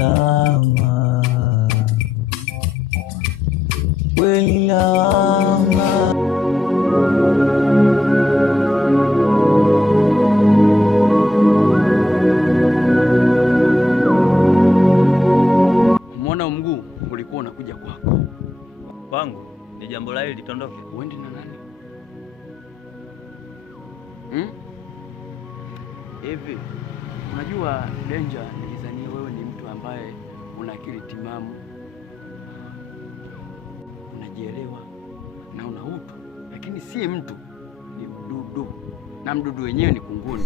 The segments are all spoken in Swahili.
sawa, kweli lawama. Mbona mguu ulikuwa unakuja kwako? Kwangu ni jambo la hili litondoke. Uende na nani? Hivi unajua Danger, nilizania wewe ni mtu ambaye una akili timamu, unajielewa na una utu, lakini si mtu, ni mdudu, na mdudu wenyewe ni kunguni.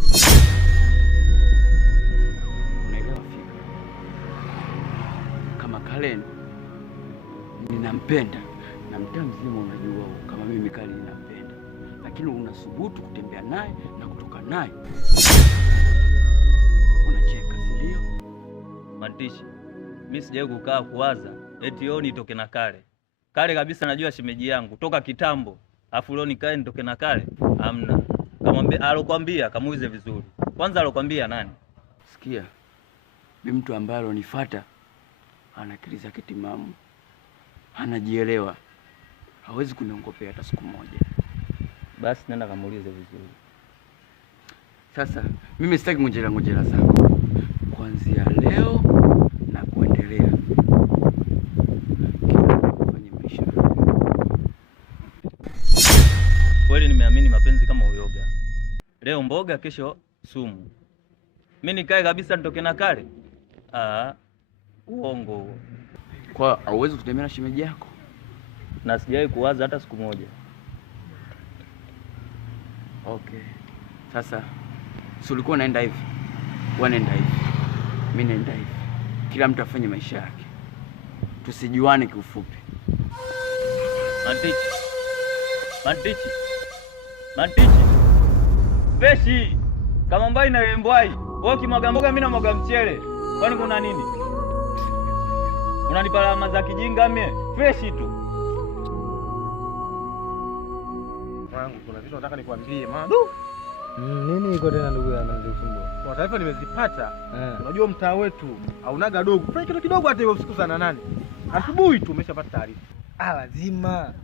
Unaelewa fika? Kama Karen ninampenda na mtaa mzima unajua kama mimi Karen ninampenda, lakini unasubutu kutembea naye na kutoka naye. Unacheka, si ndio? Mantishi, mimi sijawahi kukaa kuwaza eti leo nitoke na Kale kabisa, najua shemeji yangu toka kitambo, afu leo nikae nitoke na Kale? Hamna. Kamwambia, alokuambia kamuize vizuri. Kwanza alokuambia nani? Sikia, mimi mtu ambaye alonifuata ana akili zake timamu, anajielewa, hawezi kuniongopea hata siku moja. Basi nenda kamuulize vizuri. Sasa mimi sitaki ngojera zako. Kuanzia leo na kuendelea, kufanya maisha. Kweli nimeamini mapenzi kama uyoga. Leo mboga, kesho sumu. Mimi nikae kabisa nitoke na Kale? Uongo huo. Kwa hauwezi kutembea na shemeji yako? Na sijawahi kuwaza hata siku moja. Okay. Sasa si ulikuwa unaenda hivi? Wanaenda hivi, mimi naenda hivi. Kila mtu afanye maisha yake, tusijuane kiufupi. Mantichi. Peshi. Kama mbai na wembwai. Wewe kimwaga mboga, mimi na mwaga mchele. Kwani kuna nini? Unanipa alama za kijinga mie? Freshi tu. Mwanangu, kuna vitu nataka nikwambie mama. Nini iko tena ndugu yangu nikusumbua? Kwa taarifa nimezipata. Unajua mtaa wetu haunaga dogo. Fanya kitu kidogo hata hiyo usiku sana nani. Asubuhi tu umeshapata taarifa. Lazima.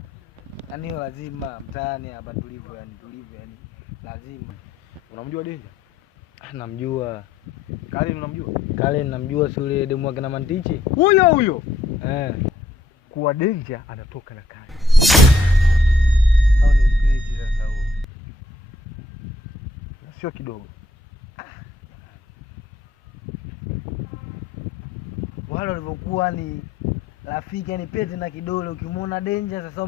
Yaani lazima mtaani hapa tulivu yani lazima. Unamjua Danger? Namjua. Kale unamjua? Kale namjua, si yule demu wake na Mantichi? Huyo. Kuwa Danger anatoka na Kale. Au ni usneji sasa huo? Sio kidogo. Wale walivyokuwa ni rafiki yani pete na kidole, ukimwona Danger sasa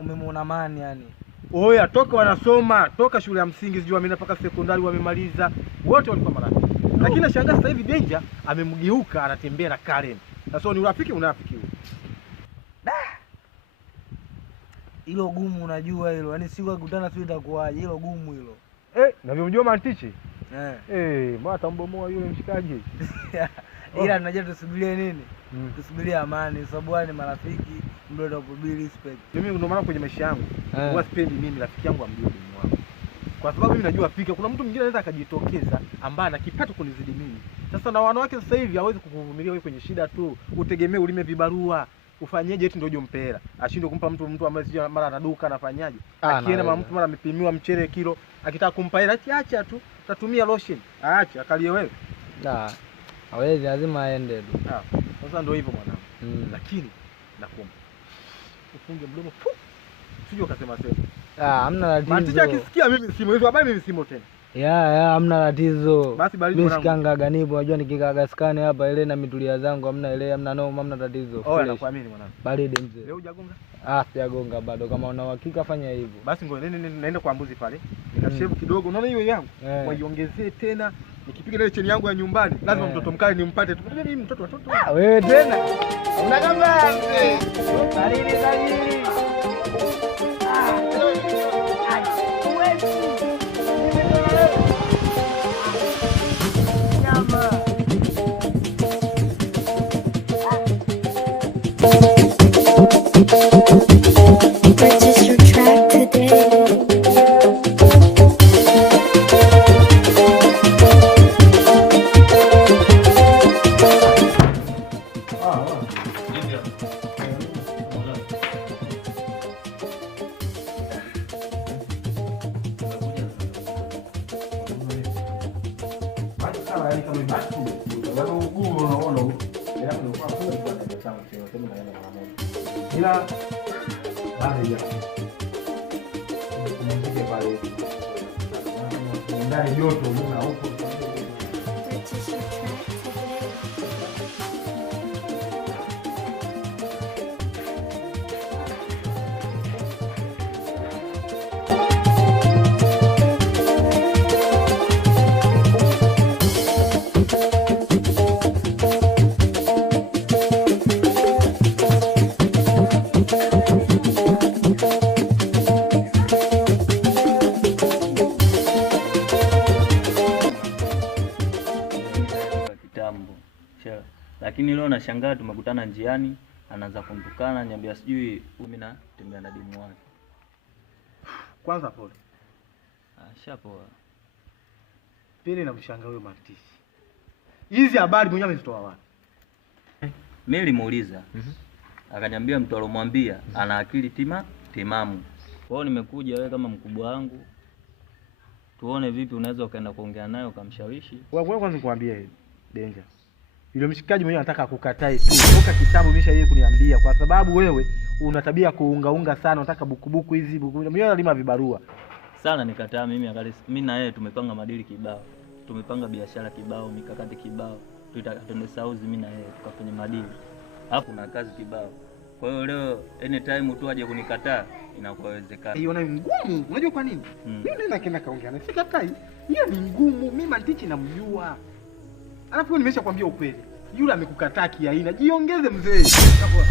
umemwona Mani yani. Oya, toka wanasoma, toka shule ya msingi sijui mimi mpaka sekondari wamemaliza, wote walikuwa marafiki. Lakini nashangaa sasa hivi Danger amemgeuka, anatembea na Karen. Sasa ni unafiki huo. Hilo gumu unajua hilo. Yaani siku akutana sio itakuwaje hilo gumu hilo. Na vyomjua Mantichi? Mbona tambomoa yule mshikaji? Ila tunajua tusubirie nini? Tusubirie amani, sababu wale ni marafiki, ndio tukubiri respect. Mimi ndio maana kwenye maisha yangu huwa sipendi mimi rafiki yangu amjue demu wangu. Kwa sababu mimi najua fika kuna mtu mwingine anaweza akajitokeza ambaye ana kipato kunizidi mimi. Sasa na wanawake sasa hivi hawezi kukuvumilia wewe kwenye shida tu. Utegemee ulime vibarua. Ufanyeje eti ndio jompera? Ashindwe kumpa mtu ambaye sio mara anaduka anafanyaje? Akienda mara mtu mara amepimiwa mchele kilo, akitaka kumpa hela acha tu. Tatumia lotion. Acha akalie wewe. Hawezi, lazima aende tu. Sasa ndio hivyo mwanangu. Lakini nakuomba ufunge mdomo. Sio ukasema sema. Hamna tatizo. Mantichi akisikia mimi simu hizo habari mimi simu tena. Hamna tatizo. Basi baridi mwanangu. Mimi sikanga nipo, unajua nikikaga skani hapa ile na mitulia zangu hamna noma, hamna tatizo. Nakuamini mwanangu. Baridi mzee. Leo hujagonga? Sijagonga bado, kama una uhakika fanya hivyo. Basi ngoja naenda kwa mbuzi pale. Nikashevu kidogo. Unaona hiyo yangu? Waiongezee tena. Nikipiga ile cheni yangu ya nyumbani, lazima mtoto mkali nimpate tu. Mimi mtoto watoto. Wewe tena. Unakamba mzee. Baridi. Purchase your track today. sikukuu unaona huko. Ila baada ya kumzike pale. Ndani joto mbona huko. Purchase your track today. Kitambo. Lakini leo nashangaa tumekutana njiani, anaanza kumtukana, niambia sijui mimi natembea na demu wake. Kwanza pole. Shapoa. Pili namshangaa huyo Mantishi. Hizi habari mwenyewe amezitoa wapi? Mimi nilimuuliza. Akaniambia mtu alomwambia ana akili timamu. Kwa hiyo nimekuja wewe kama mkubwa wangu. Tuone vipi unaweza ukaenda kuongea naye ukamshawishi. Wewe kwanza nikwambie Danger. Yule mshikaji mwenyewe anataka kukatai tu. Toka kitambo misha yeye kuniambia kwa sababu wewe una tabia kuungaunga sana, unataka bukubuku hizi buku. Mimi nalima vibarua. Sana nikataa mimi na yeye tumepanga madili kibao. Tumepanga biashara kibao, mikakati kibao. Tutaka twende Saudi mimi na yeye tukafanya madili. Hapo na kazi kibao. Kwa hiyo leo anytime tu aje kunikataa inakuwezekana. Hiyo nayo ngumu. Unajua kwa nini? Mimi nenda kenda kaongea naye. Sikatai. Hiyo ni ngumu. Mimi Mantichi namjua. Alafu nimeshakwambia ukweli. Yule amekukataa kiaina. Jiongeze mzee.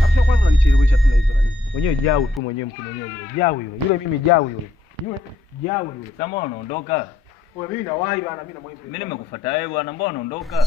Hapo kwanza unanichelewesha tu na hizo nani. Mwenyewe jau tu mwenyewe mtu mwenyewe yule. Jau yule. Yule mimi jau yule. Yule jau yule. Sasa unaondoka? Wewe mimi nawahi bana, mimi na mwenyewe. Mimi nimekufuata wewe bwana, mbona unaondoka?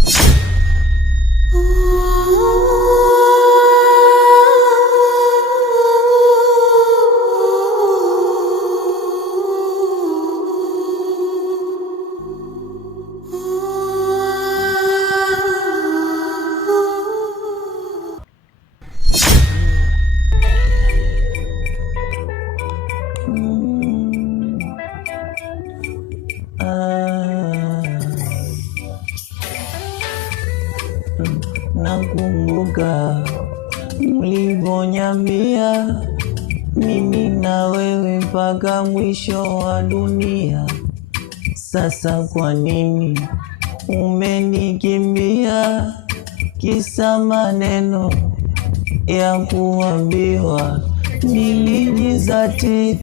Nakumbuka mlivyoniambia mimi na wewe mpaka mwisho wa dunia. Sasa kwa nini umenikimbia? Kisa maneno ya kuambiwa nilijizatiti.